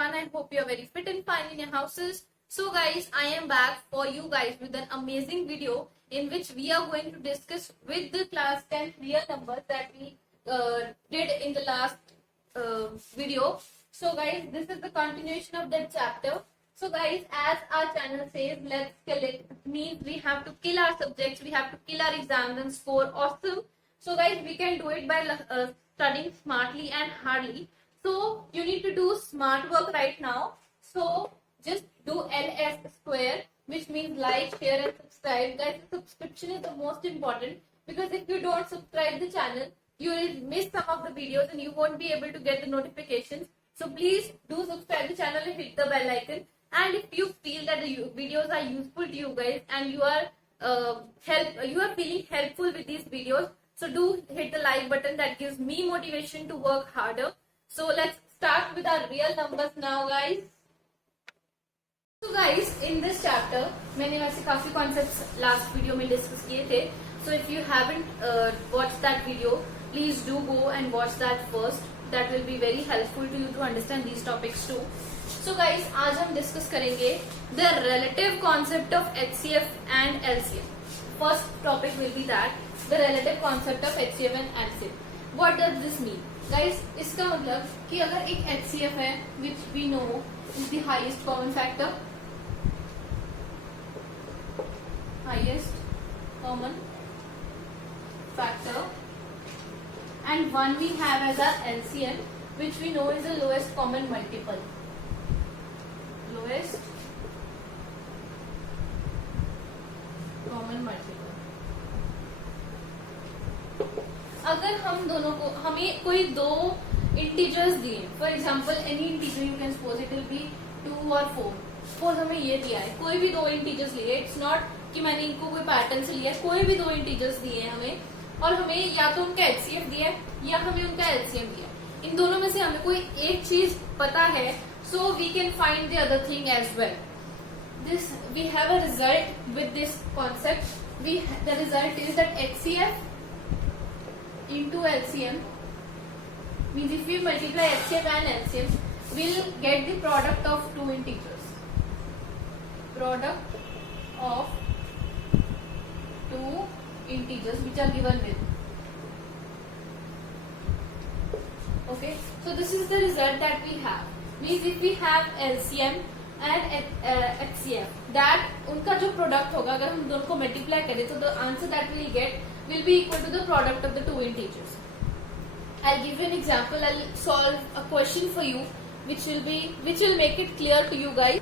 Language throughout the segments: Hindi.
everyone. I hope you are very fit and fine in your houses. So guys, I am back for you guys with an amazing video in which we are going to discuss with the class 10 real numbers that we did in the last video. So guys, this is the continuation of that chapter. So guys, as our channel says, let's kill it. Means we have to kill our subjects, we have to kill our exams and score awesome. So guys, we can do it by studying smartly and hardly. So you need to do smart work right now. So just do LS square, which means like, share and subscribe. Guys, subscription is the most important, because if you don't subscribe the channel, you will miss some of the videos and you won't be able to get the notifications. So please do subscribe the channel and hit the bell icon. And if you feel that the videos are useful to you guys and you are feeling helpful with these videos, so do hit the like button. That gives me motivation to work harder. So let's start with our real numbers now, guys. So guys, in this chapter, मैंने वैसे काफी concepts last video में discuss किए थे. So if you haven't watched that video, please do go and watch that first. That will be very helpful to you to understand these topics too. So guys, आज हम discuss करेंगे the relative concept of HCF and LCM. First topic will be that the relative concept of HCF and LCM. What does this mean? Guys, इसका मतलब कि अगर एक HCF है, which we know is the highest common factor, and one we have as our LCM, which we know is the lowest common multiple. Lowest common multiple. अगर हम दोनों को, हमें कोई दो इंटीजर्स दिए, for example any integer, you can suppose it will B 2 और 4. सपोज हमें ये दिया है, कोई भी दो इंटीजर्स लिए, इट्स नॉट कि मैंने इनको कोई पैटर्न से लिया है, कोई भी दो इंटीजर्स दिए हैं हमें, और हमें या तो उनका एचसीएफ दिया है या हमें उनका एलसीएम दिया है. इन दोनों में से हमें कोई एक चीज पता है, so we can find the other thing as well. This we have a result with this concept. The result is that HCF into LCM means if we multiply HCF and LCM, we'll get the product of two integers. Product of two integers which are given with. Okay, so this is the result that we have. Means if we have LCM and HCF, that उनका जो product होगा, अगर हम दोनों को multiply करें, तो the answer that we'll get will be equal to the product of the two integers. I'll give you an example. I'll solve a question for you which will make it clear to you guys.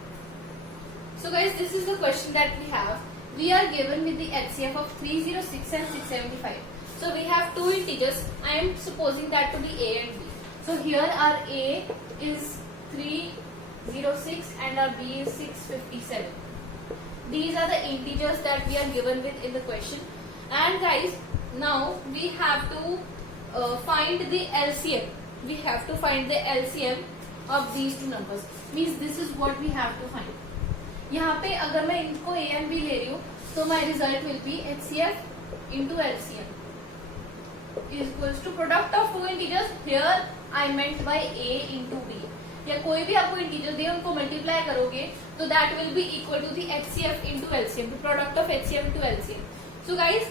So guys, this is the question that we have. We are given with the HCF of 306 and 675. So we have two integers. I am supposing that to be A and B. So here our A is 306 and our B is 657. These are the integers that we are given with in the question. And guys, now we have to find the LCM. We have to find the LCM of these two numbers. Means this is what we have to find. यहाँ पे अगर मैं इनको A and B ले रही हूँ, तो my result will be HCF into LCM is equals to product of two integers. Here I meant by A into B. या कोई भी आपको इंटीजर दिए, उनको मल्टीप्लाई करोगे तो that will be equal to the HCF into LCM, the product of HCF into LCM. So guys,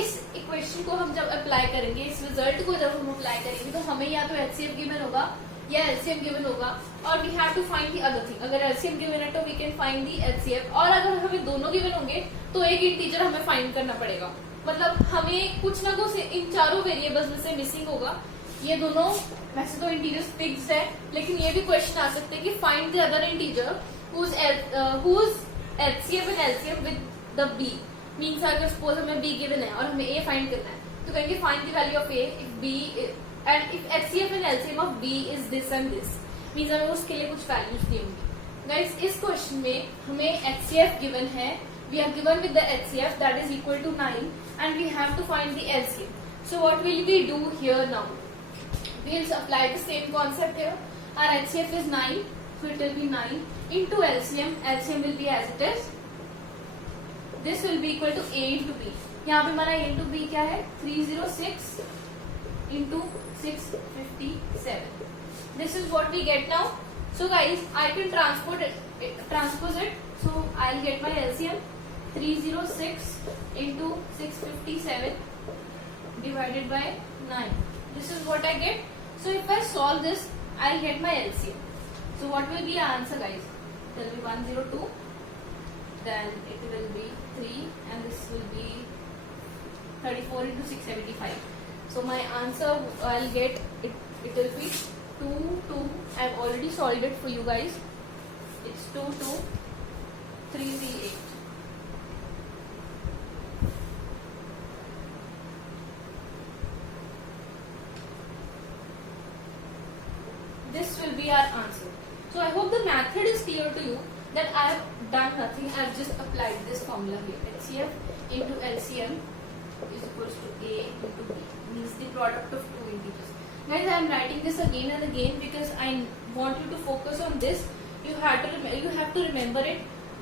इस इक्वेशन को हम जब अप्लाई करेंगे, इस रिजल्ट को जब हम अप्लाई करेंगे, तो हमें या तो HCF गिवन होगा या LCM गिवन होगा, और we have to find the other thing. अगर LCM गिवन है तो we can find the HCF, और अगर हमें दोनों गिवन होंगे तो एक इंटीजर हमें फाइंड करना पड़ेगा. मतलब हमें कुछ ना कुछ इन चारों वेरिएबल्स में से मिसिंग होगा. ये दोनों वैसे तो इंटीजर्स फिक्स्ड है, लेकिन ये भी क्वेश्चन आ सकते हैं कि find the other integer whose HCF and LCM with the B. Means अगर सपोज हमें B गिवन है और हमें A फाइंड करना है, तो कहेंगे find the value of A if B and if HCF and LCM of B is this and this. Means हमें उसके लिए कुछ वैल्यूज दी होंगी. गाइस, इस क्वेश्चन में हमें HCF गिवन है. We are given with the HCF that is equal to 9 and we have to find the LCM. So what will we do here now? We'll apply the same concept here. Our HCF is 9, so it will be 9 into LCM. LCM will be as it is. This will be equal to A into B. यहाँ पे हमारा A into B क्या है? 306 into 657. This is what we get now. So guys, I can transpose it. So I'll get my LCM 306 into 657 divided by 9. This is what I get. So if I solve this, I'll get my LCM. So what will be our answer, guys? There will be 102, then it will be 3, and this will be 34 into 675. So my answer I'll get it will be 2. I've already solved it for you guys. It's 22338. This will be our answer. So I hope the method is clear to you, that I have done nothing. I have just applied this formula here. HCF into LCM is equals to A into B, means the product of two integers. Guys, I am writing this again and again because I want you to focus on this. You have to remember it.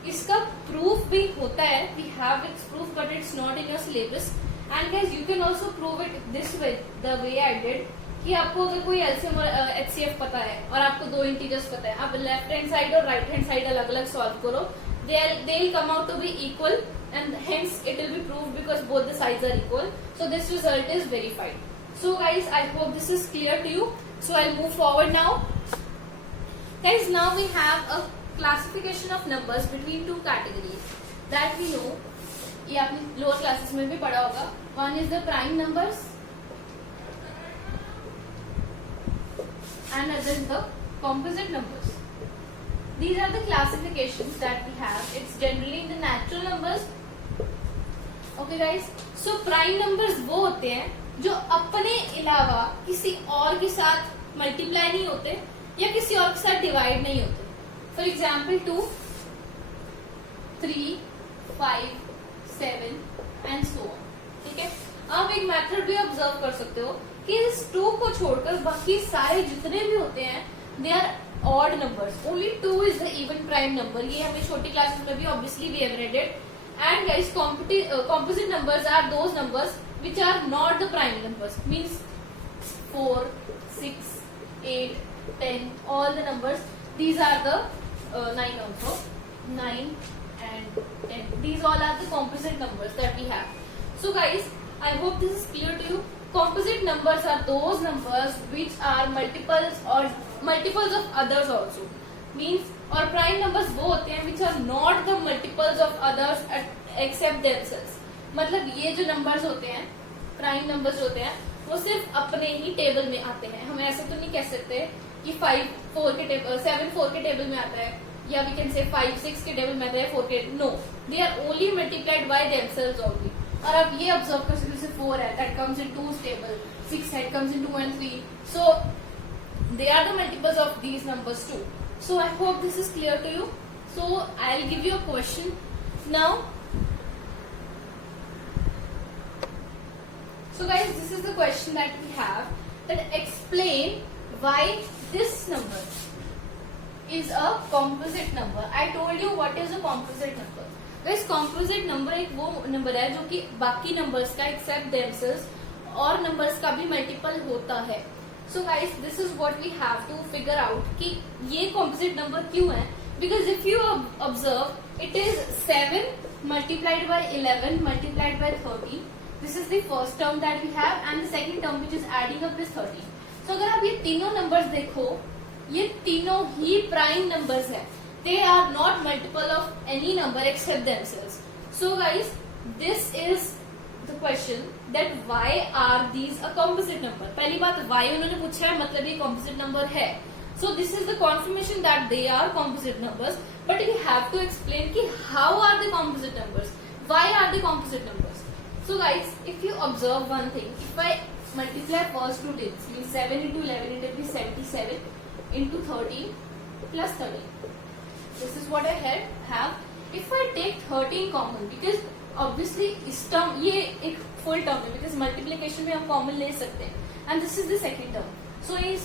इसका proof भी होता है. We have its proof, but it's not in your syllabus. And guys, you can also prove it this way, the way I did. कि आपको अगर कोई LCM और HCF पता है और आपको दो इंटीजर्स पता है, आप लेफ्ट हैंड साइड और राइट हैंड साइड अलग अलग सॉल्व करो, they will come out to be equal, and hence it will be proved because both the sides are equal. So this result is verified. So guys, I hope this is clear to you. So I'll move forward now. Guys, now we have a classification of numbers between two categories that we know. ये आपने lower classes में भी पढ़ा होगा. One is the prime numbers and other is the composite numbers. These are the classifications that we have. It's generally in the natural numbers. Okay guys, so prime numbers वो होते हैं जो अपने अलावा किसी और के साथ मल्टीप्लाई नहीं होते या किसी और के साथ डिवाइड नहीं होते. For example 2, 3, 5, 7 and so on. ठीक है, आप एक मेथड भी ऑब्जर्व कर सकते हो कि इस 2 को छोड़कर बाकी सारे जितने भी होते हैं they are odd numbers. Only 2 is the even prime number. ये हमें छोटी क्लासेस में भी obviously we have read it. And guys, composite numbers are those numbers which are not the prime numbers. Means 4, 6, 8, 10, all the numbers. These are the 9 also. 9 and 10. These all are the composite numbers that we have. So guys, I hope this is clear to you. Composite numbers are those numbers which are multiples of others also. Means, और prime numbers वो होते हैं which are not the multiples of others except themselves. मतलब ये जो numbers होते हैं, prime numbers होते हैं, वो सिर्फ अपने ही टेबल में आते हैं. हम ऐसे तो नहीं कह सकते कि 7 4 के टेबल में आता है, या we can say 5 6 के टेबल में आता है, 4 के. No, they are only multiplied by themselves only. और आप ये ऑब्जर्व कर सकते हैं 4 है, that comes in 2's table, 6 है, it comes in 2 and 3. So they are the multiples of these numbers too. So I hope this is clear to you. So I'll give you a question now. So guys, this is the question that we have, that explain why this number is a composite number. I told you what is a composite number. Guys, composite number एक वो नंबर है जो कि बाकी numbers का except themselves और numbers का भी multiple होता है. So guys, this is what we have to figure out कि ये composite number क्यों है. Because if you observe, it is 7 multiplied by 11 multiplied by 13. This is the first term that we have, and the second term which is adding up is 13. So अगर आप ये तीनों numbers देखो, ये तीनों ही prime numbers है. They are not multiple of any number except themselves. So guys, this is the question, that why are these a composite number. पहली बात why उन्होंने पूछा है, मतलब ये composite number है. So this is the confirmation that they are composite numbers. But we have to explain कि how are the composite numbers, why are the composite numbers. So guys, if you observe one thing, if I multiply first two digits, means 7 into 11, it will be 77 into 13 plus 13. This is what I have. If I take 13 common, because obviously इस term ये एक full term है, because multiplication में हम common ले सकते हैं, and this is the second term. So इस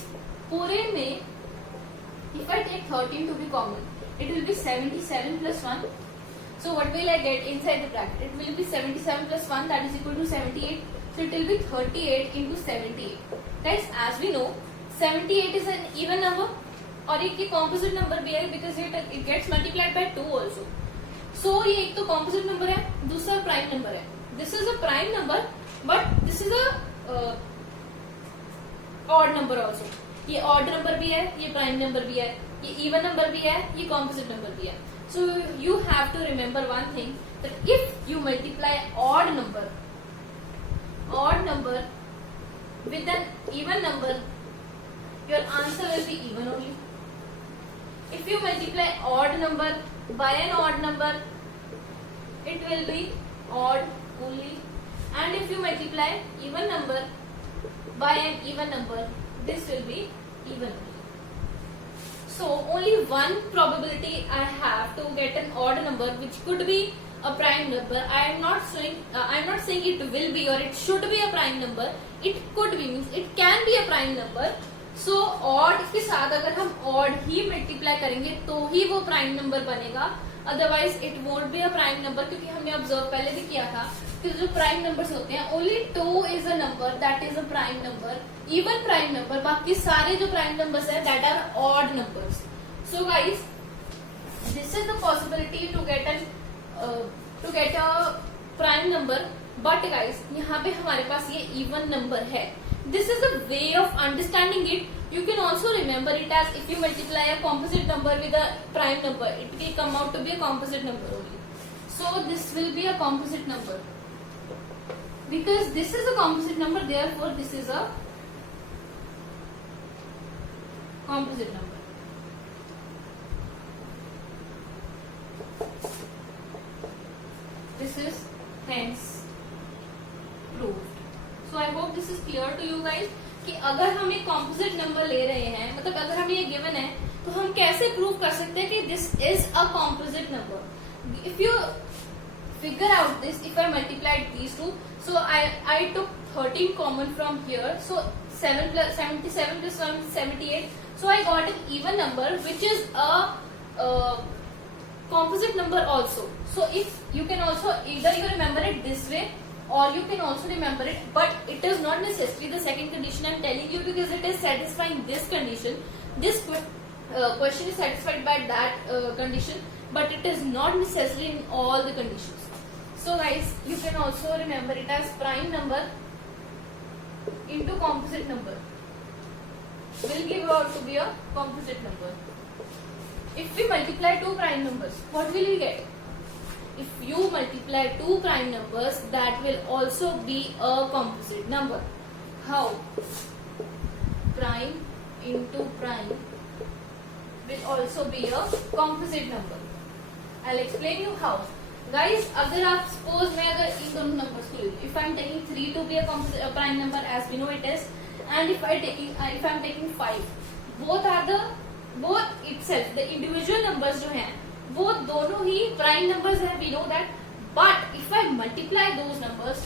पूरे में if I take 13 to be common, it will be 77 plus 1. So what will I get inside the bracket? It will be 77 plus 1, that is equal to 78. So it will be 38 into 78. Guys, as we know, 78 is an even number. और एक कॉम्पोजिट नंबर भी है because it gets multiplied by 2 also. So ये एक तो कॉम्पोजिट नंबर है, दूसरा प्राइम नंबर है. This is a prime number but this is a odd number also. ये ऑड नंबर भी है, ये प्राइम नंबर भी है, ये इवन नंबर भी है, ये कॉम्पोजिट नंबर भी है. So you have to remember one thing that if you multiply odd number with an even number, your answer will be even only. If you multiply odd number by an odd number, it will be odd only. And if you multiply even number by an even number, this will be even only. So only one probability I have to get an odd number, which could be a prime number. I am not saying it will be or it should be a prime number. It could be, means it can be a prime number. So odd के साथ अगर हम odd ही multiply करेंगे तो ही वो prime number बनेगा. Otherwise it won't be a prime number, क्योंकि हमने observe पहले भी किया था कि जो prime numbers होते हैं only 2 is a number that is a prime number, even prime number. बाकी सारे जो prime numbers है that are odd numbers. So guys, this is the possibility to get a prime number. But guys, यहाँ पे हमारे पास ये even number है. This is a way of understanding it. You can also remember it as if you multiply a composite number with a prime number, it will come out to be a composite number only. So this will be a composite number. Because this is a composite number, therefore this is a composite number. This is hence proved. So I hope this is clear to you guys कि अगर हम एक कॉम्पोजिट नंबर ले रहे हैं, मतलब अगर हमें ये गिवन है तो हम कैसे प्रूव कर सकते हैं कि this is a composite number. If you figure out this, if I multiplied these two, so I took 13 common from here, so 7 plus 77 plus 1 is 78, so I got an even number which is a composite number also. So if you can also either you remember it this way or you can also remember it, but it is not necessary the second condition I am telling you, because it is satisfying this condition. This question is satisfied by that condition, but it is not necessary in all the conditions. So guys, you can also remember it as prime number into composite number will give out to be a composite number. If we multiply two prime numbers, what will we get? If you multiply two prime numbers, that will also be a composite number. How? Prime into prime will also be a composite number. I'll explain you how. Guys, अगर आप suppose मैं अगर इन दोनों numbers को ले लूँ, if I'm taking 3 to be a prime number as we know it is, and if I'm taking 5, both itself the individual numbers जो हैं वो दोनों ही prime numbers हैं, we know that. But if I multiply those numbers,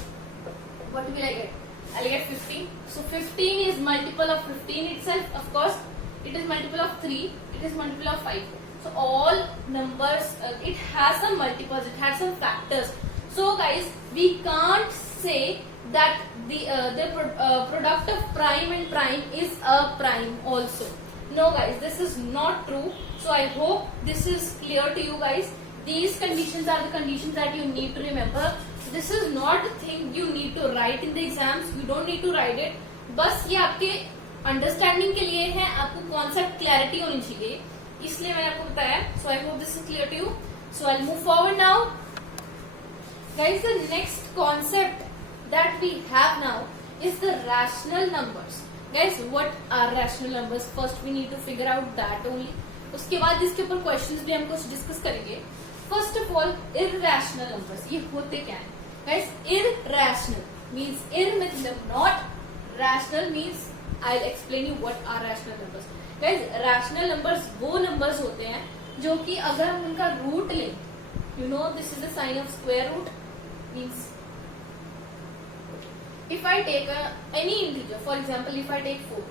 what will I get? I'll get 15. So 15 is multiple of 15 itself. Of course, it is multiple of 3. It is multiple of 5. So all numbers, it has some multiples, it has some factors. So guys, we can't say that the product of prime and prime is a prime also. No guys, this is not true. So I hope this is clear to you guys. These conditions are the conditions that you need to remember. This is not a thing you need to write in the exams. You don't need to write it. बस ये आपके अंडरस्टैंडिंग के लिए है, आपको कॉन्सेप्ट क्लैरिटी होनी चाहिए, इसलिए मैंने आपको बताया. So I hope this is clear to you. So I move forward now. Guys, the next concept that we have now is the rational numbers. Guys, what are rational numbers? First we need to figure out that only. उसके बाद इसके ऊपर क्वेश्चंस भी हम कुछ डिस्कस करेंगे. First of all, irrational numbers ये होते क्या हैं? गाइस, इररैशनल मींस इर मतलब not, rational means I'll explain you what are rational numbers. Guys, rational numbers वो numbers होते हैं जो कि अगर हम उनका root लें, you know this is a sign of square root, means if I take any integer, for example if I take 4,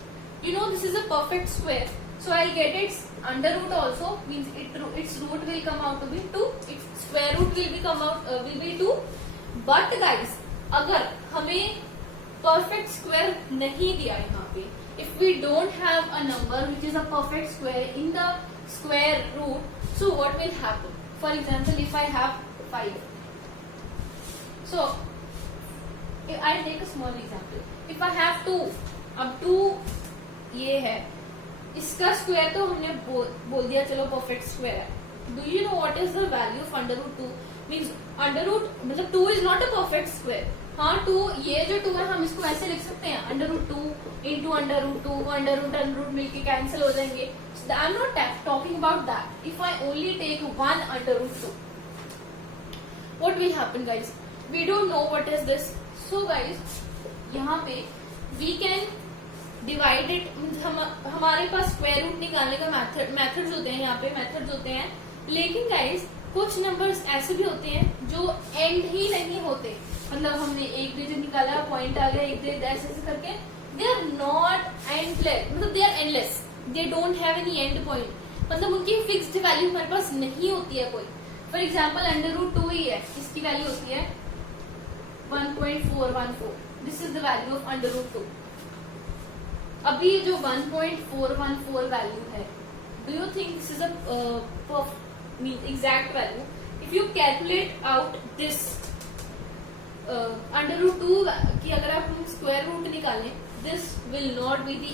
you know this is a perfect square, so I'll get its under root also, means its root will come out to be 2, its square root will be 2. But guys, अगर हमें परफेक्ट स्क्वायर नहीं दिया यहाँ पे. If we don't have a number which is a perfect square in the square root, so what will happen? For example, if I have 5, so if I take a small example, if I have 2, अब 2 ये है, इसका स्क्वायर तो हमने बोल दिया चलो परफेक्ट स्क्वायर है. Do you know what is the value of under root 2? Means under root मतलब 2 is not a perfect square. हाँ 2, ये जो 2 है हम इसको ऐसे लिख सकते हैं, under root 2 into under root 2, under root मिलके कैंसिल हो जाएंगे. I am not talking about that. If I only take 1 under root 2, what will happen guys? We don't know what is this. So guys यहाँ पे वी कैन डिवाइड इट. हमारे पास स्क्वायर रूट निकालने का मेथड्स होते हैं, यहाँ पे मेथड्स होते हैं. लेकिन गाइज कुछ नंबर्स ऐसे भी होते हैं जो एंड ही नहीं होते. मतलब हमने एक डिजिट निकाला, पॉइंट आ गया, एक डिजिट ऐसे ऐसे करके, दे आर नॉट एंडलेस. मतलब they are endless, they don't have any end point. मतलब उनकी फिक्स्ड वैल्यू हमारे पास नहीं होती है कोई. फॉर एग्जाम्पल अंडर रूट 2 ही है, इसकी वैल्यू होती है 1.414. This is the value of under root 2. अभी जो 1.414 वैल्यू है, do you think this is a exact value? If you calculate out this under root 2 की अगर आप हम स्क्वायर रूट निकालें, this will not be the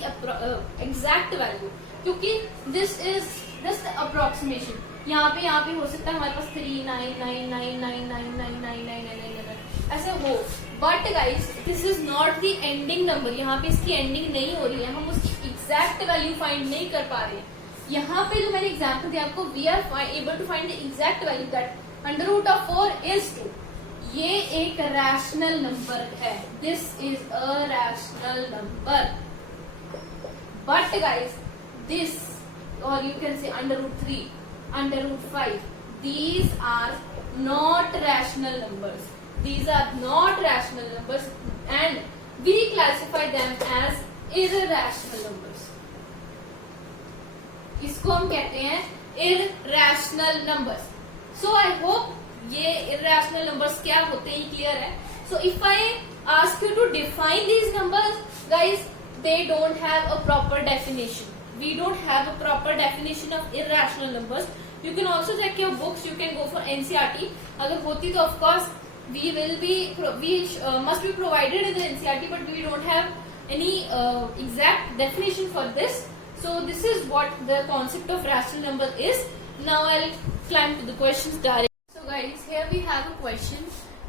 exact value, क्योंकि दिस इज जस्ट अप्रोक्सीमेशन. यहाँ पे हो सकता है हमारे पास 39999999999 ऐसे हो. But guys this is not the ending number. यहाँ पे इसकी एंडिंग नहीं हो रही है, हम उसकी एग्जैक्ट वैल्यू फाइंड नहीं कर पा रहे हैं. यहाँ पे जो मैंने एग्जाम्पल दिया आपको, we are able to find the exact value that under root of 4 is 2. ये एक रैशनल नंबर है. This is a rational number. But guys this, और you can say under root 3, under root 5, these are not rational numbers. These are not rational numbers and we classify them as irrational numbers. इसको हम कहते हैं irrational numbers. So I hope ये irrational numbers क्या होते हैं क्लियर है. So if I ask you to define these numbers, guys, they don't have a proper definition. We don't have a proper definition of irrational numbers. You can also check your books. You can go for NCERT. अगर होती तो of course we must be provided in the NCERT, but we don't have any exact definition for this. So this is what the concept of rational number is. Now I'll climb to the questions directly. So guys, here we have a question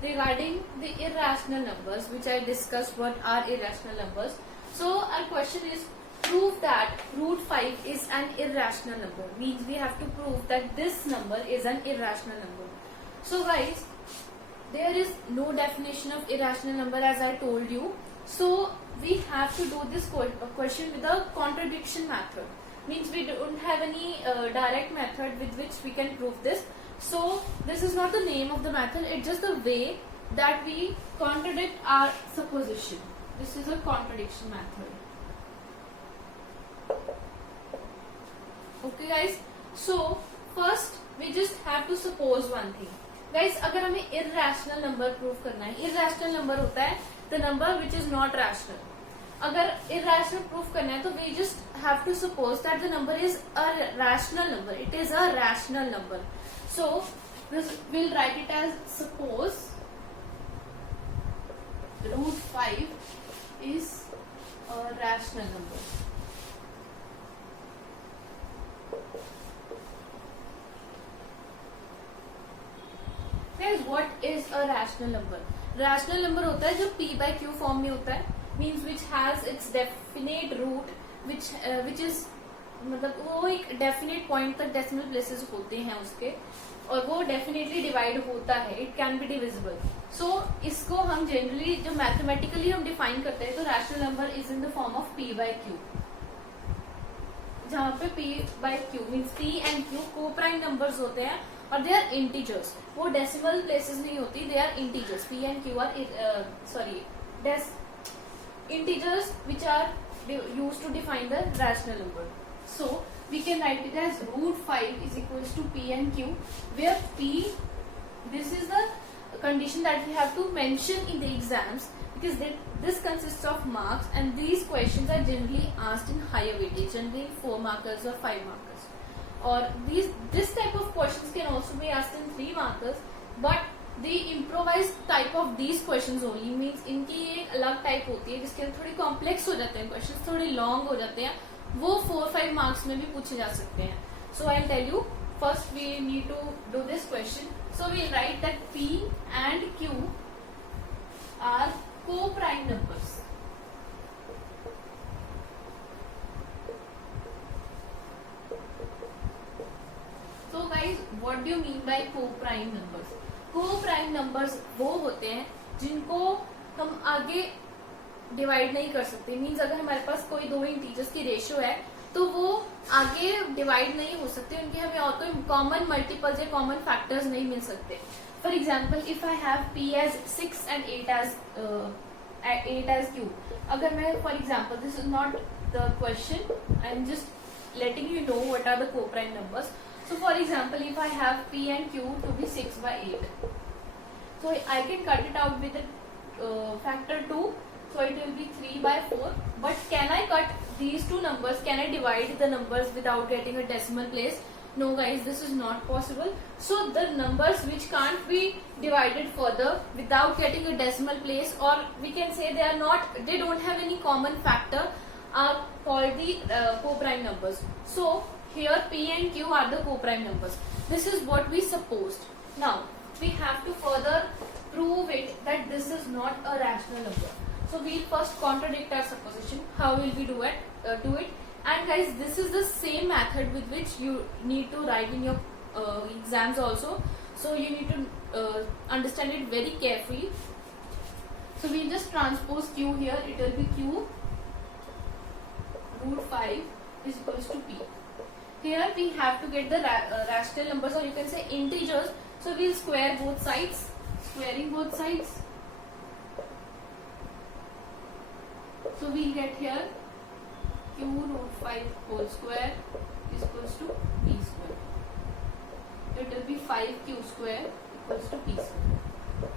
regarding the irrational numbers, which I discussed what are irrational numbers. So our question is, prove that root 5 is an irrational number. Means we have to prove that this number is an irrational number. So guys, there is no definition of irrational number as I told you. So we have to do this question with a contradiction method. Means we don't have any direct method with which we can prove this. So this is not the name of the method, it's just the way that we contradict our supposition. This is a contradiction method. Okay guys, so first we just have to suppose one thing. Guys, अगर हमें irrational number prove करना है, irrational number होता है the number which is not rational. अगर irrational proof करना है तो we just have to suppose that the number is a rational number. It is a rational number. So this we'll write it as suppose root 5 is a rational number. Guys, what is a rational number? Rational number होता है जो p by q फॉर्म में होता है. Means which has its definite root, which is मतलब वो एक definite point तक decimal places होते हैं उसके, और वो definitely divide होता है. It can be divisible. So इसको हम generally जो mathematically हम define करते हैं, तो rational number is in the form of p by q. जहाँ पे p by q means p and q co-prime numbers होते हैं और they are integers. वो decimal places नहीं होती, they are integers. p and q are integers which are used to define the rational number. So we can write it as root 5 is equals to p and q, where p, this is the condition that we have to mention in the exams, because this consists of marks and these questions are generally asked in higher weightage, generally 4 markers or 5 markers. Or this type of questions can also be asked in 3 markers, but the improvised type of these questions only means इनकी एक अलग टाइप होती है जिसके अंदर थोड़ी कॉम्प्लेक्स हो जाते हैं क्वेश्चंस, थोड़े लॉन्ग हो जाते हैं, वो 4-5 मार्क्स में भी पूछे जा सकते हैं. So I tell you, first we need to do this question. So we write that P and Q are co-prime numbers. So guys, what do you mean by co-prime numbers? Co-prime numbers वो होते हैं जिनको हम आगे डिवाइड नहीं कर सकते. मीन्स अगर हमारे पास कोई 2 इंटीजर्स की रेशियो है तो वो आगे डिवाइड नहीं हो सकते, उनके हमें और तो कॉमन मल्टीपल्स या कॉमन फैक्टर्स नहीं मिल सकते. For example, if I have P as 6 and 8 as Q. अगर मैं for example, this is not the question, I am just letting you know what are the co-prime numbers. So for example, if I have P and Q to be 6 by 8, so I can cut it out with a factor 2, so it will be 3 by 4. But can I cut these two numbers? Can I divide the numbers without getting a decimal place? No guys, this is not possible. So the numbers which can't be divided further without getting a decimal place, or we can say they don't have any common factor, are called the co-prime numbers. So here P and Q are the co-prime numbers. This is what we supposed. Now we have to further prove it that this is not a rational number. So we'll first contradict our supposition. How will we do it? And guys, this is the same method with which you need to write in your exams also. So you need to understand it very carefully. So we'll just transpose Q here. It will be Q root 5 is equals to P. Here we have to get the rational numbers, or you can say integers. So we'll square both sides. Squaring both sides. So we'll get here Q root 5 whole square is equals to P square. It will be 5Q square equals to P square.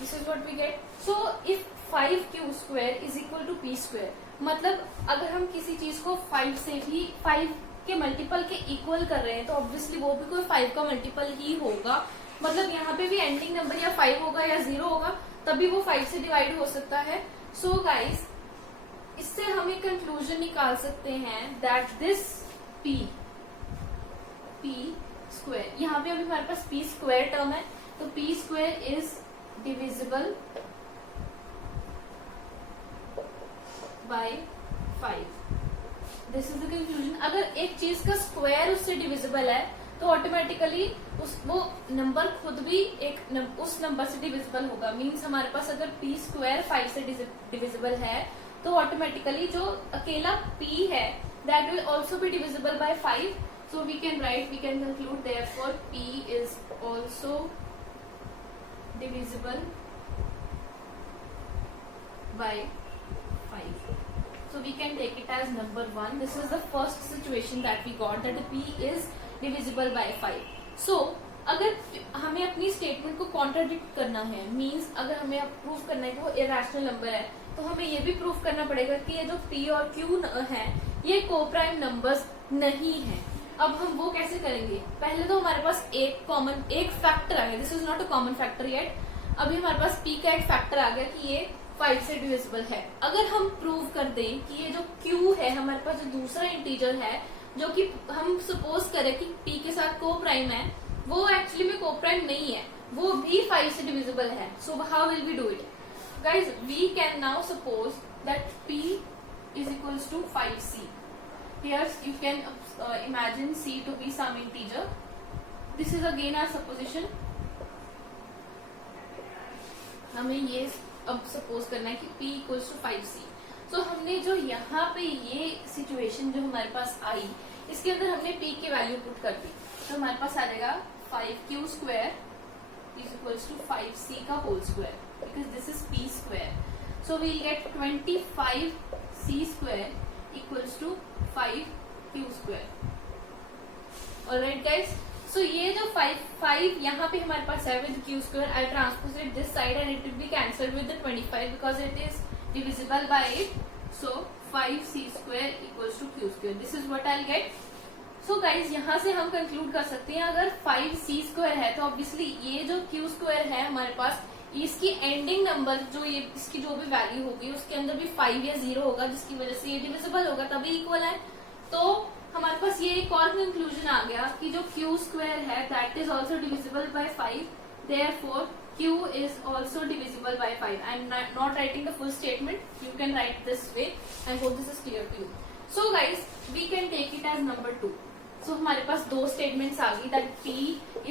This is what we get. So if 5Q square is equal to P square, मतलब अगर हम किसी चीज को 5 से भी 5 के मल्टीपल के इक्वल कर रहे हैं तो ऑब्वियसली वो भी कोई 5 का मल्टीपल ही होगा. मतलब यहाँ पे भी एंडिंग नंबर या 5 होगा या 0 होगा, तभी वो 5 से डिवाइड हो सकता है. सो गाइस, इससे हम एक कंक्लूजन निकाल सकते हैं दैट दिस P स्क्वायर, यहाँ पे अभी हमारे पास P स्क्वायर टर्म है, तो P square is divisible by 5. This is the conclusion. अगर एक चीज का स्क्वायर उससे डिविजिबल है तो ऑटोमेटिकली वो नंबर खुद भी उस नंबर से डिविजिबल होगा. मीन्स हमारे पास अगर P स्क्वायर 5 से डिविजिबल है तो ऑटोमेटिकली जो अकेला P है that will also be divisible by 5. So we can conclude therefore P is also divisible by 5. So we can take it as number 1. This is the first situation that we got, that the P is divisible by 5. So अगर हमें अपनी स्टेटमेंट को कॉन्ट्राडिक्ट करना है, मींस अगर हमें प्रूव करना है कि वो इरेशनल नंबर है, तो हमें ये भी प्रूव करना पड़ेगा कि ये जो P और Q है ये को-प्राइम नंबर्स नहीं है. अब हम वो कैसे करेंगे? पहले तो हमारे पास एक फैक्टर आ गया. This is not a common factor yet. अभी हमारे पास P का एक फैक्टर आ गया कि ये 5 से डिविजिबल है. अगर हम प्रूव कर दें कि ये जो Q है हमारे पास जो दूसरा इंटीजर है, जो कि हम सपोज करें कि P के साथ को प्राइम है, वो एक्चुअली में को प्राइम नहीं है, वो भी 5 से डिविजिबल है. So how will we do it? Guys, we can now suppose that P is equals to 5C. Here you can imagine C to be some integer. This is again our supposition. हमें ये अब सपोज करना है कि P इक्वल्स टू 5C. सो हमने जो यहाँ पे ये सिचुएशन जो हमारे पास आई, इसके अंदर हमने P की वैल्यू पुट कर दी, तो हमारे पास आ जाएगा 5Q square is equals to 5C का whole square, because this is P square. So we'll get 25C square equals to 5Q square. Alright guys, so ये जो 5 यहाँ पे हमारे पास है with Q square. I transpose it this side and it will be cancel with the 25 because it is divisible by it. So 5c square equals to q square. This is what I'll get. So guys, यहाँ से हम कंक्लूड कर सकते हैं अगर 5c square है तो ऑब्वियसली ये जो q square है हमारे पास, इसकी एंडिंग नंबर जो ये इसकी जो भी वैल्यू होगी उसके अंदर भी 5 या 0 होगा, जिसकी वजह से ये डिविजिबल होगा, तभी इक्वल है. तो हमारे पास ये एक और कंक्लूजन आ गया कि जो q स्क्वायर है that is also divisible by 5. Therefore q is also divisible by 5. I am not writing the full statement. You can write this way. I hope this is clear to you. So guys, we can take it as number 2. So हमारे पास दो statements आ गई that p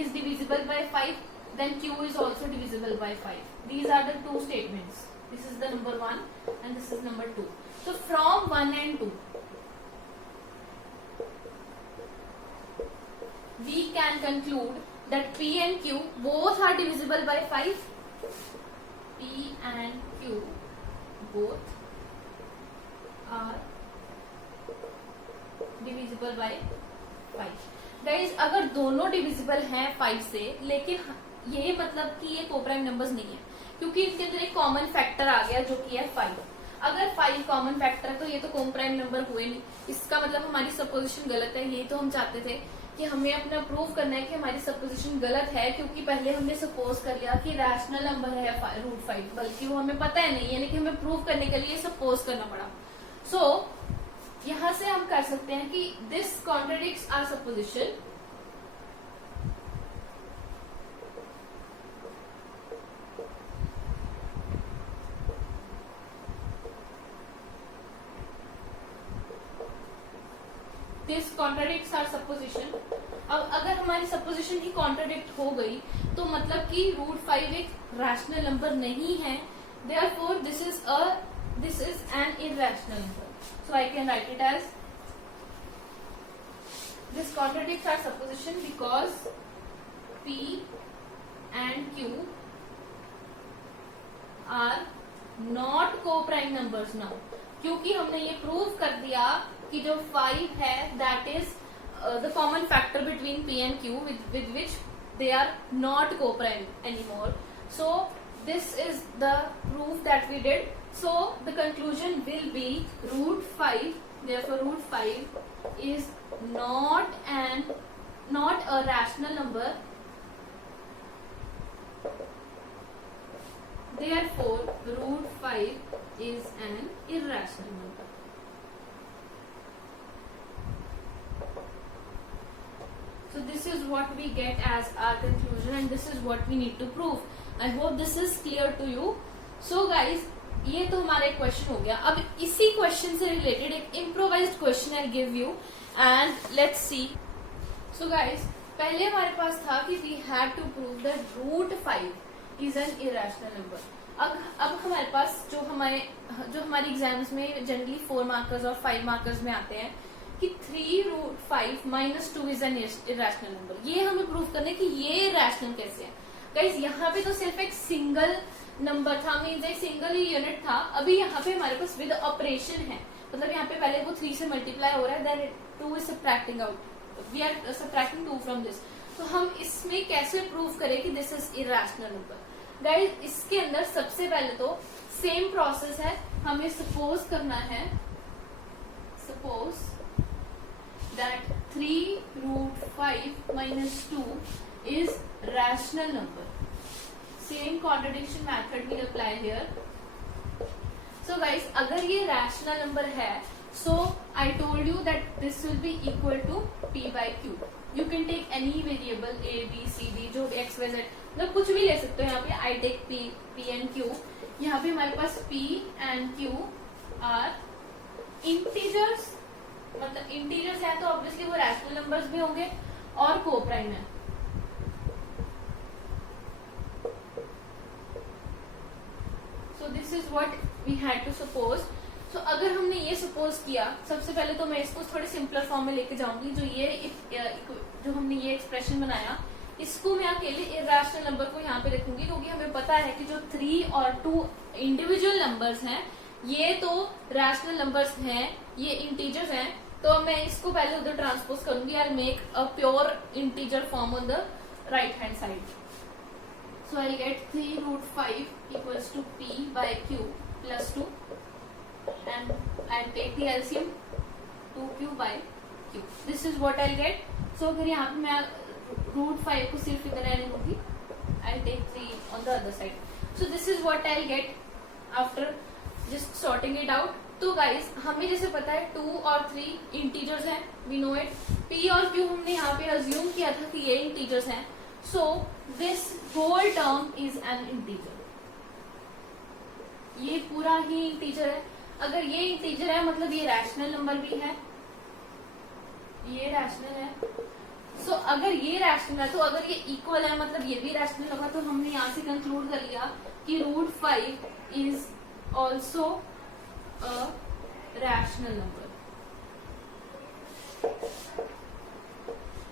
is divisible by 5. Then q is also divisible by 5. These are the two statements. This is the number 1 and this is number 2. So from 1 and 2, we can conclude that p and q both are divisible by 5. p and q both are divisible by 5. Guys, अगर दोनों डिविजिबल हैं 5 से, लेकिन ये मतलब कि ये कोप्राइम नंबर्स नहीं है क्योंकि इसके अंदर एक कॉमन फैक्टर आ गया जो कि है 5. अगर 5 कॉमन फैक्टर है तो ये तो कोप्राइम नंबर हुए नहीं. इसका मतलब हमारी सपोजिशन गलत है. ये तो हम चाहते थे कि हमें अपना प्रूव करना है कि हमारी सपोजिशन गलत है, क्योंकि पहले हमने सपोज कर लिया कि रैशनल नंबर है √5, बल्कि वो हमें पता है नहीं, यानी कि हमें प्रूव करने के लिए सपोज करना पड़ा. सो यहां से हम कर सकते हैं कि this contradicts our supposition. This contradicts our supposition. अब अगर हमारी सपोजिशन ही कॉन्ट्रडिक्ट हो गई तो मतलब कि √5 एक रैशनल नंबर नहीं है. Therefore this is an irrational number. So I can write it as this contradicts our supposition because p and q are not co-prime numbers now. क्योंकि हमने ये प्रूव कर दिया कि जो 5 है that is the common factor between p and q with which they are not co-prime anymore. So this is the proof that we did. So the conclusion will be √5. Therefore √5 is not a rational number. Therefore √5 is an irrational number. So this is what we get as our conclusion and this is what we need to prove. I hope this is clear to you. So guys, ये तो हमारा एक क्वेश्चन हो गया. अब इसी क्वेश्चन से रिलेटेड एक improvised question I give you and let's see. So guys, पहले हमारे पास था कि we have to prove that √5 is an irrational number. अब हमारे पास जो हमारे एग्जाम्स में जनरली 4 मार्कर्स और 5 मार्कर्स में आते हैं कि 3√5 - 2 इज एन इरैशनल नंबर. ये हमें प्रूव करना है कि ये रैशनल कैसे है. गाइस, यहाँ पे तो सिर्फ एक सिंगल नंबर था, मीन्स एक सिंगल ही यूनिट था. अभी यहाँ पे हमारे पास विद ऑपरेशन है, मतलब यहाँ पे पहले वो 3 से मल्टीप्लाई हो रहा है, then 2 is subtracting out, we are subtracting 2 from this. तो हम इसमें कैसे प्रूव करें कि this is irrational number. Guys, इसके अंदर सबसे पहले तो सेम प्रोसेस है. हमें सपोज करना है, suppose that 3√5 - 2 is rational number. Same contradiction method will apply here. So guys, अगर ये rational number है, so I told you that this will be equal to p by q. You can take any variable a, b, c, d, जो x, y, z, मतलब कुछ भी ले सकते हो. यहाँ पे I take p and q. यहाँ पे हमारे पास p and q are integers. मतलब इंटीजर्स है तो ऑब्वियसली वो रैशनल नंबर्स भी होंगे और को-प्राइम है. So this is what we had to suppose. So अगर हमने ये सपोज किया, सबसे पहले तो मैं इसको थोड़े सिंपलर फॉर्म में लेके जाऊंगी. जो हमने ये एक्सप्रेशन बनाया, इसको मैं अकेले इरैशनल नंबर को यहाँ पे रखूंगी, क्योंकि हमें पता है कि जो 3 और 2 इंडिविजुअल नंबर्स हैं ये तो रैशनल नंबर्स हैं, ये इंटीजर्स हैं. तो मैं इसको पहले उधर ट्रांसपोज करूंगी. I make a pure integer form on the right hand side. So I'll get 3 root 5 equals to p by q plus 2, and I'll take the LCM 2q by q. This is what I'll get. So अगर यहाँ पे मैं root 5 को सिर्फ इधर रहने दूंगी, I'll take 3 on the other side. So this is what I'll get after just sorting it out. तो गाइस हमें जैसे पता है 2 और 3 इंटीजर्स हैं, वी नो इट. p और q हमने यहाँ पे अज्यूम किया था कि ये इंटीजर्स हैं. So this whole term is an integer. ये पूरा ही इंटीजर है. अगर ये इंटीजर है मतलब ये रैशनल नंबर भी है, ये रैशनल है. सो अगर ये रैशनल है तो अगर ये इक्वल है मतलब ये भी रैशनल होगा. तो हमने यहाँ से कंक्लूड कर लिया कि root 5 is also a rational number.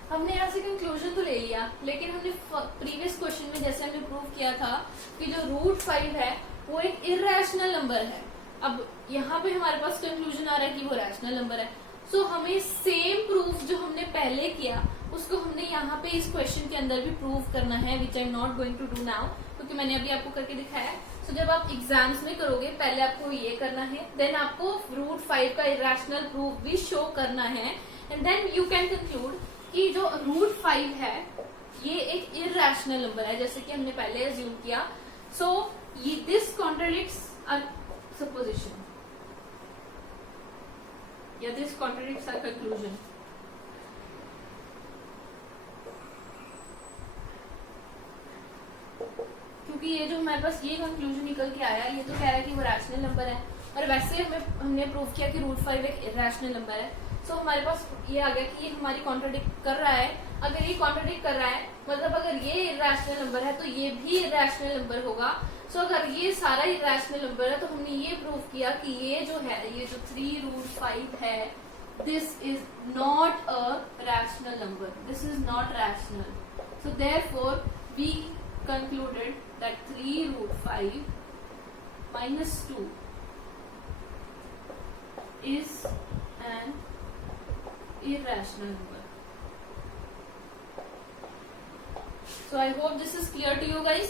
हमने यहाँ से कंक्लूजन तो ले लिया, लेकिन हमने प्रीवियस क्वेश्चन में जैसे हमने प्रूव किया था कि जो रूट 5 है वो एक इरैशनल नंबर है. अब यहाँ पे हमारे पास कंक्लूजन आ रहा है कि वो रैशनल नंबर है. सो हमें सेम प्रूफ जो हमने पहले किया उसको हमने यहाँ पे इस क्वेश्चन के अंदर भी प्रूव करना है, which I am not going to do now, क्योंकि मैंने अभी आपको करके दिखाया है. सो जब आप एग्जाम्स में करोगे पहले आपको ये करना है, देन आपको रूट 5 का इरैशनल प्रूफ भी शो करना है, and then you can conclude कि जो रूट 5 है ये एक इरैशनल नंबर है, जैसे कि हमने पहले अज्यूम किया. So this contradicts our supposition या दिस कॉन्ट्राडिक्ट्स आवर कंक्लूजन. क्योंकि ये जो हमारे पास ये कंक्लूजन निकल के आया, ये तो कह रहा है कि वो रैशनल नंबर है, और वैसे हमने प्रूव किया कि रूट 5 एक इरैशनल नंबर है. सो हमारे पास ये आ गया कि ये हमारी कॉन्ट्राडिक्ट कर रहा है. अगर ये कॉन्ट्राडिक्ट कर रहा है मतलब अगर ये इरैशनल नंबर है तो ये भी इरैशनल नंबर होगा. सो अगर ये सारा इरैशनल नंबर है तो हमने ये प्रूव किया कि ये जो है, ये जो 3 रूट 5 है, this is not a rational number, this is not rational. So therefore we concluded that 3 root 5 minus 2 is an irrational number. So I hope this is clear to you guys.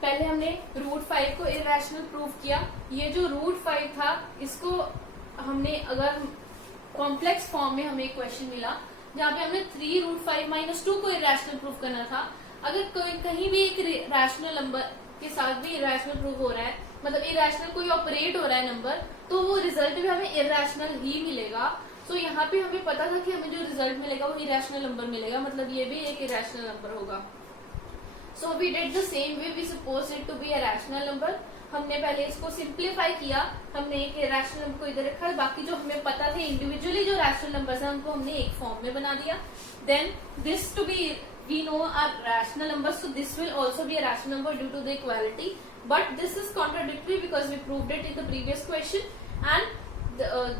पहले हमने रूट 5 को irrational प्रूव किया. ये जो रूट 5 था इसको हमने अगर कॉम्प्लेक्स फॉर्म में हमें क्वेश्चन मिला जहाँ पे हमने 3 रूट 5 माइनस 2 को irrational प्रूव करना था. अगर कोई कहीं भी एक रैशनल नंबर के साथ भी इरैशनल प्रूव हो रहा है, मतलब इरैशनल कोई ऑपरेट हो रहा है नंबर, तो वो रिजल्ट भी हमें इरैशनल ही मिलेगा. सो यहाँ पे हमें पता था कि हमें जो रिजल्ट मिलेगा वो इरैशनल नंबर मिलेगा, मतलब ये भी एक इरैशनल नंबर होगा. So we did the same way, we suppose it to be a rational number. हमने पहले इसको सिंप्लीफाई किया, हमने एक रैशनल नंबर को इधर रखा, बाकी जो हमें पता थे इंडिविजुअली जो रैशनल नंबर्स हैं उनको हमने एक फॉर्म में बना दिया. Then this to be we know are rational numbers, so this will also be a rational number due to the equality, but this is contradictory because we proved it in the previous question, and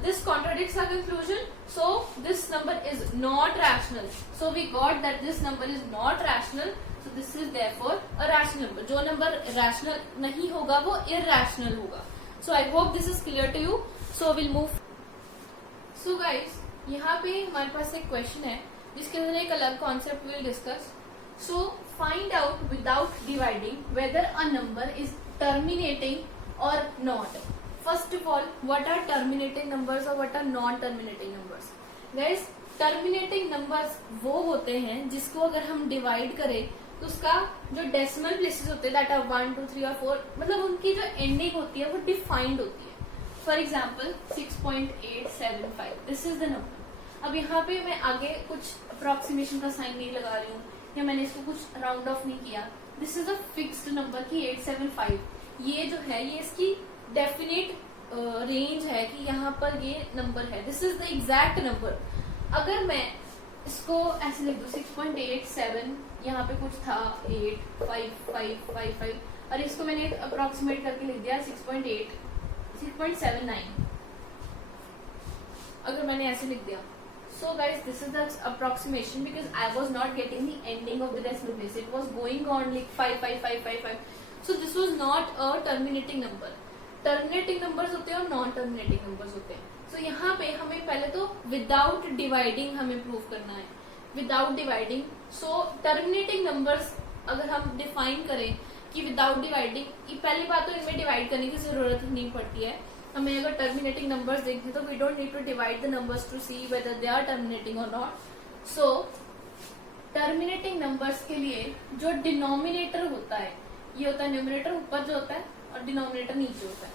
this contradicts our conclusion. So this number is not rational, so we got that this number is not rational, so this is therefore a rational number. जो number rational नहीं होगा वो irrational होगा. So I hope this is clear to you. So we'll move. So guys यहाँ पे हमारे पास एक question है जिसके अंदर एक अलग concept will discuss. So find out without dividing whether a number is terminating और नॉट. First of all, what are terminating numbers और what are non terminating numbers. Guys terminating numbers वो होते हैं जिसको अगर हम डिवाइड करें तो उसका जो डेसिमल प्लेसेस होते हैं दैट आर 1 2 3 और 4, मतलब उनकी जो एंडिंग होती है वो डिफाइंड होती है. For example 6.875, this is the number. अब यहाँ पे मैं आगे कुछ अप्रोक्सीमेशन का साइन नहीं लगा रही हूँ या मैंने इसको कुछ राउंड ऑफ नहीं किया. This is a fixed number की 875. ये जो है ये इसकी डेफिनेट रेंज है कि यहाँ पर ये नंबर है. This is the exact number. अगर मैं इसको ऐसे लिख दूँ 6.87, यहाँ पे कुछ था 85555 और इसको मैंने अप्रोक्सीमेट करके लिख दिया 6.79. अगर मैंने ऐसे लिख दिया. So guys, this is the approximation because I was not getting the ending of the decimal place. It was going on like 55555. So this was not a terminating number. Terminating numbers होते हैं और non terminating numbers होते हैं. So यहाँ पे हमें पहले तो without dividing हमें prove करना है. Without dividing. So terminating numbers अगर हम डिफाइन करें कि विदाउट डिवाइडिंग, पहली बात तो इनमें डिवाइड करने की जरूरत नहीं पड़ती है हमें। अगर टर्मिनेटिंग नंबर्स देखें तो we don't need to divide the numbers to see whether they are terminating और नॉट। सो टर्मिनेटिंग नंबर्स के लिए जो डिनोमिनेटर होता है, ये होता है न्यूमरेटर ऊपर जो होता है और डिनोमिनेटर नीचे होता है।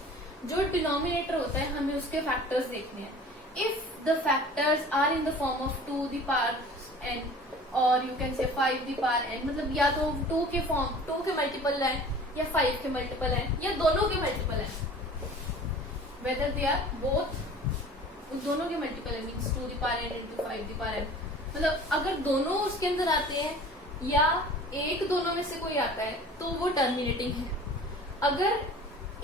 जो डिनोमिनेटर होता है हमें उसके फैक्टर्स देखने हैं। If the factors are in the form of 2 the power n और you can say 5 the power n, मतलब या तो 2 के फॉर्म 2 के मल्टीपल है या 5 के मल्टीपल है या दोनों के मल्टीपल है, वेदर दे आर बोथ, दोनों के मल्टीपल है means 2 the power n into 5 the power n, मतलब अगर दोनों उसके अंदर आते हैं या एक दोनों में से कोई आता है तो वो टर्मिनेटिंग है। अगर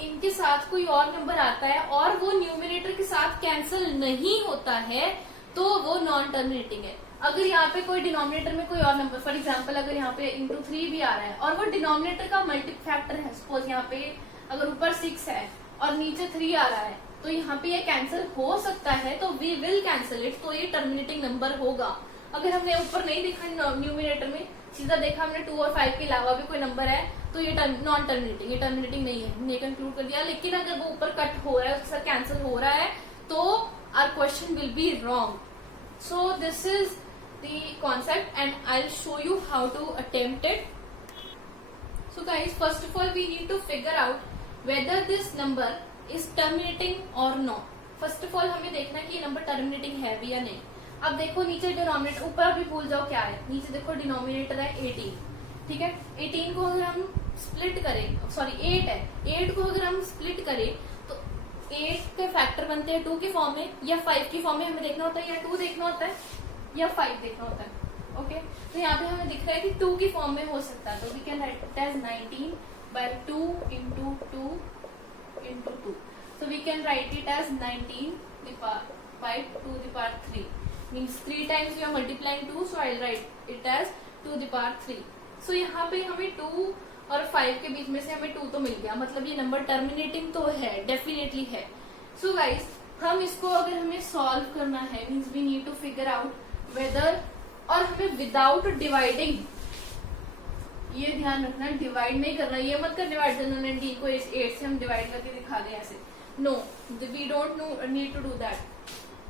इनके साथ कोई और नंबर आता है और वो न्यूमरेटर के साथ कैंसिल नहीं होता है तो वो नॉन टर्मिनेटिंग है। अगर यहाँ पे कोई डिनोमिनेटर में कोई और नंबर, फॉर एग्जांपल अगर यहाँ पे इंटू 3 भी आ रहा है और वो डिनोमिनेटर का मल्टी फैक्टर है, सपोज यहाँ पे अगर ऊपर 6 है और नीचे 3 आ रहा है तो यहाँ पे ये कैंसिल हो सकता है, तो वी विल कैंसिल इट, तो ये टर्मिनेटिंग नंबर होगा। अगर हमने ऊपर नहीं देखा न्यूमरेटर में, सीधा देखा हमने 2 और 5 के अलावा भी कोई नंबर है तो ये नॉन टर्मिनेटिंग, ये टर्मिनेटिंग नहीं है, हमने कंक्लूड कर दिया। लेकिन अगर वो ऊपर कट हो रहा है, उसके साथ कैंसिल हो रहा है तो our question will be wrong. So this is the concept and I'll show you how to attempt it. So guys, first of all we need to figure out whether this number is terminating or not. First of all हमें देखना है कि ये नंबर टर्मिनेटिंग है भी या नहीं। अब देखो नीचे डिनोमिनेटर, ऊपर अभी भूल जाओ क्या है, नीचे देखो डिनोमिनेटर है 18, ठीक है। 18 को अगर हम स्प्लिट करें, सॉरी 8 है, 8 को अगर हम स्प्लिट करें तो 8 के फैक्टर बनते हैं 2 के फॉर्म में या 5 की फॉर्म में, हमें देखना होता है या 2 देखना होता है या 5 देखना होता है। ओके, तो यहाँ पे हमें दिख रहा है कि 2 की फॉर्म में हो सकता है, तो we can write it as 19 by 2 into 2 into 2. So we can write it as 19 by 2 the power 3. Means 3 times we are multiplying 2, so I'll write it as 2 the power 3. So यहाँ पे हमें 2 और 5 के बीच में से हमें 2 तो मिल गया, मतलब ये नंबर टर्मिनेटिंग तो है, डेफिनेटली है। So guys, हम इसको अगर हमें सॉल्व करना है, means we need to figure out whether, और हमें विदाउट डिवाइडिंग, ये ध्यान रखना है डिवाइड नहीं करना, ये मत कर डिवाइड करना डी को 8 से हम डिवाइड करके दिखा दें ऐसे, no, we don't need to do that.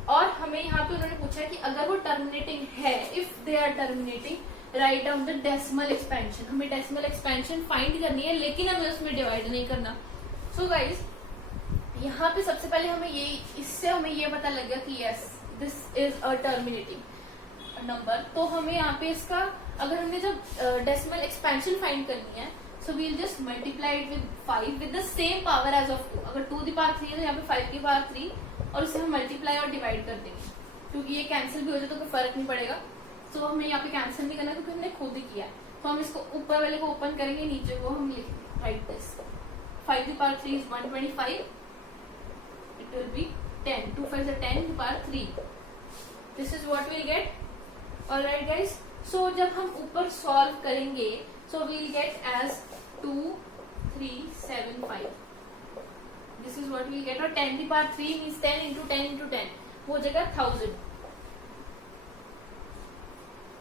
और हमें यहाँ पे उन्होंने पूछा कि अगर वो टर्मिनेटिंग है, if they are terminating, write down the decimal expansion, हमें डेसिमल एक्सपेंशन फाइंड करनी है लेकिन हमें उसमें डिवाइड नहीं करना। सो गाइज यहाँ पे सबसे पहले हमें ये, इससे हमें ये पता लग गया कि yes this is a terminating number. तो हमें यहाँ पे इसका, अगर हमने जब डेसिमल एक्सपेंशन फाइंड करनी है, so we'll just multiply it with 5 with the same power as of 2। अगर 2 द पावर 3 है तो यहाँ पे 5 की पावर 3 और उसे हम मल्टीप्लाई और डिवाइड कर देंगे, क्योंकि ये कैंसिल भी हो जाए तो कोई फर्क नहीं पड़ेगा। तो हमें यहाँ पे कैंसिल नहीं करना क्योंकि हमने खुद ही किया है। तो हम इसको ऊपर वाले को ओपन करेंगे, नीचे को हम लिखेंगे राइट दिस 5 की power 3 is 125, it will be 10, 2 5 is 10 to power 3, this is what we'll get. Alright guys, so जब हम ऊपर सॉल्व करेंगे, so we'll get as 2 3 7 5, this is what we'll get। और 10 की पावर 3 means 10 into 10 into 10 हो जाएगा 1000।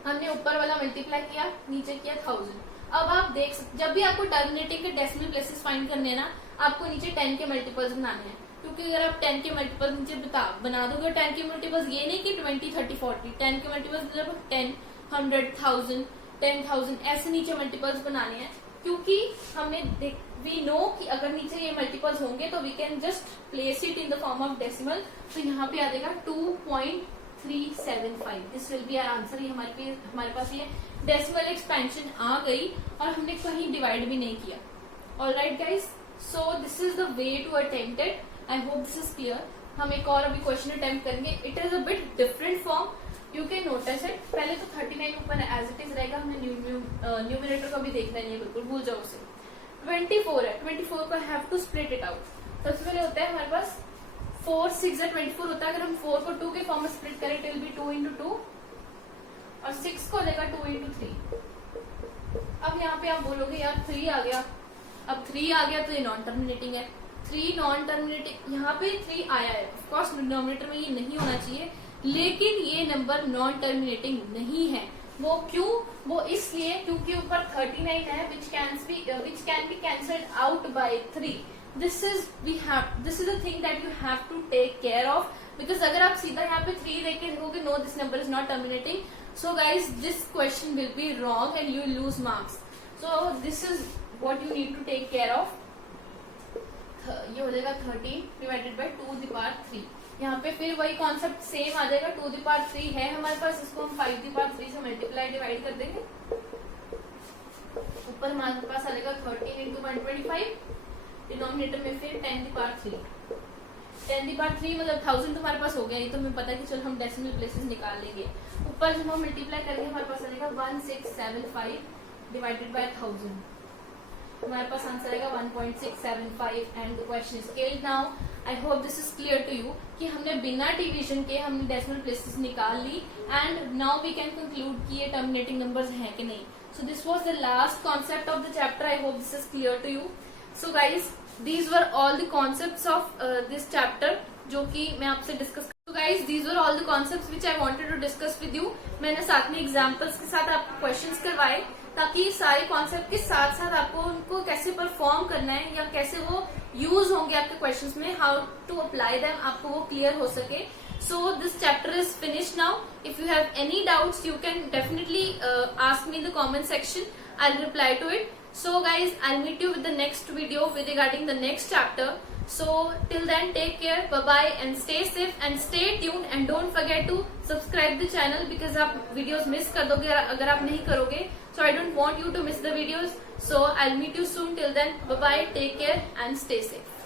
हमने ऊपर वाला मल्टीप्लाई किया, नीचे किया 1000। अब आप देख सकते, जब भी आपको टर्मिनेटिंग के डेसिमल प्लेसेस फाइंड करने हैं ना, आपको नीचे 10 के मल्टीपल्स बनाने हैं, क्योंकि अगर आप 10 के मल्टीपल्स नीचे बना दोगे, 10 के मल्टीपल्स ये नहीं कि 20 30 40, 10 के मल्टीपल्स जब 10 100 1000 10,000 ऐसे नीचे मल्टीपल्स बनाने हैं, क्योंकि हमने वी नो कि अगर नीचे ये मल्टीपल्स होंगे तो we can just place it in the form of decimal. तो यहाँ पे आ जाएगा 2.375, this will be our answer. ये हमारे पास ये डेसिमल एक्सपेंशन आ गई और हमने कहीं डिवाइड भी नहीं किया। Alright guys, so this is the way to attempt it. I hope this is clear. हम एक और अभी क्वेश्चन अटेम्प्ट करेंगे। It is a bit different form, you can notice it. पहले तो 39 ऊपर एज इट इज रहेगा, हमने न्यूमरेटर को भी देखना नहीं है, बिल्कुल भूल जाओ उसे। 24 है, 24 को have to split it out. सबसे पहले होता है हमारे पास 4 6 24 होता है। अगर हम 4 को 2 के फॉर्म में स्प्लिट करें, इट विल बी 2 into 2 और 6 को हो जाएगा 2 into 3। अब यहाँ पे आप बोलोगे यार 3 आ गया, अब 3 आ गया तो ये नॉन टर्मिनेटिंग है। 3 नॉन टर्मिनेटिंग, यहाँ पे 3 आया है, ऑफकोर्स डिनोमिनेटर में ये नहीं होना चाहिए, लेकिन ये नंबर नॉन टर्मिनेटिंग नहीं है। वो क्यों? वो इसलिए क्योंकि ऊपर 39 है which can be cancelled out by 3। This is the thing that you have to take care of, because अगर आप सीधा यहाँ पे 3 देख के देखोगे no this number is not terminating, so guys this question will be wrong and you lose marks. So this is what you need to take care of. ये हो जाएगा 13 डिवाइडेड बाई 2 द पावर 3। यहाँ पे फिर वही कॉन्सेप्ट सेम आ जाएगा, 2 द पावर 3 है हमारे पास, इसको हम 5 द पावर 3 से मल्टीप्लाई डिवाइड कर देंगे। ऊपर हमारे पास आ जाएगा 13 इंटू 125, डिनोमिनेटर में फिर 10 द पावर 3। 10 द पावर 3 मतलब 1000 तो हमारे पास हो गया, ये तो हमें पता है कि चलो हम डेसिमल प्लेसेस निकाल लेंगे। ऊपर जब हम मल्टीप्लाई करेंगे हमारे पास आ जाएगा 1675 डिवाइडेड बाय 1000, हमारे पास आंसर आएगा 1.675 and the question is scaled now. I hope this is clear to you कि हमने बिना डिवीजन के हमने डेसिमल प्लेसेस निकाल ली and now we can conclude कि ये टर्मिनेटिंग नंबर्स हैं कि नहीं। So this was the last concept of the chapter. I hope this is clear to you. So guys these were all the concepts of this chapter जो कि मैं आपसे discuss. So guys, these were all the concepts which I wanted to discuss with you. मैंने साथ में एग्जाम्पल्स के साथ आपको क्वेश्चंस करवाए ताकि सारे कॉन्सेप्ट के साथ साथ आपको उनको कैसे परफॉर्म करना है या कैसे वो यूज होंगे आपके क्वेश्चंस में, हाउ टू अप्लाई देम, आपको वो क्लियर हो सके। So this chapter is finished now. If you have any doubts you can definitely ask me in the comment section, I will reply to it. So guys, I'll meet you with the next video regarding the next chapter. So till then, take care, bye bye, and stay safe and stay tuned. And don't forget to subscribe the channel because आप videos miss कर दोगे अगर आप नहीं करोगे. So I don't want you to miss the videos. So I'll meet you soon. Till then, bye bye, take care and stay safe.